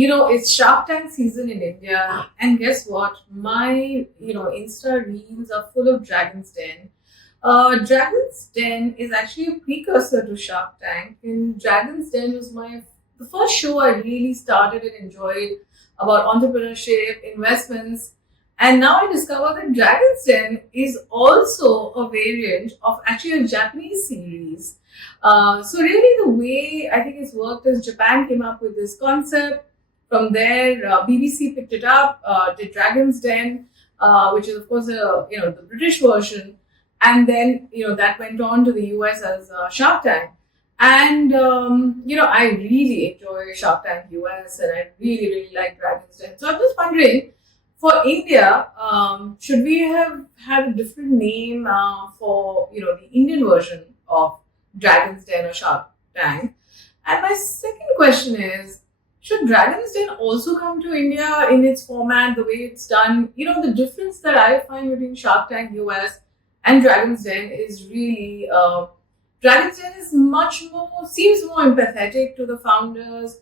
It's Shark Tank season in India, and guess what? My Insta reels are full of Dragon's Den. Dragon's Den is actually a precursor to Shark Tank, and Dragon's Den was the first show I really started and enjoyed about entrepreneurship, investments, and now I discover that Dragon's Den is also a variant of actually a Japanese series. So really, the way I think it's worked is Japan came up with this concept. From there, BBC picked it up, did Dragon's Den, which is of course the British version, and then that went on to the US as Shark Tank. And I really enjoy Shark Tank US, and I really like Dragon's Den. So I'm just wondering, for India, should we have had a different name for the Indian version of Dragon's Den or Shark Tank? And my second question is, should Dragon's Den also come to India in its format, the way it's done? The difference that I find between Shark Tank US and Dragon's Den is really Dragon's Den is seems more empathetic to the founders.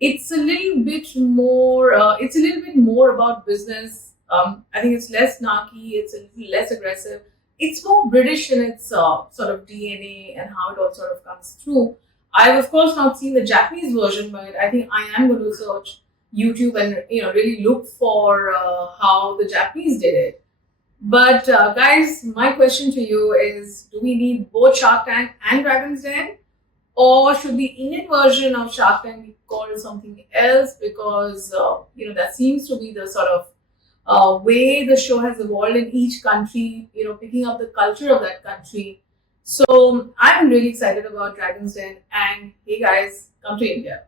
It's a little bit more. It's a little bit more about business. I think it's less snarky. It's a little less aggressive. It's more British in its sort of DNA and how it all sort of comes through. I've of course not seen the Japanese version, but I think I am going to search YouTube and really look for how the Japanese did it. But guys, my question to you is: do we need both Shark Tank and Dragon's Den, or should the Indian version of Shark Tank be called something else? Because that seems to be the sort of way the show has evolved in each country. Picking up the culture of that country. So I'm really excited about Dragon's Den, and hey guys, come to India.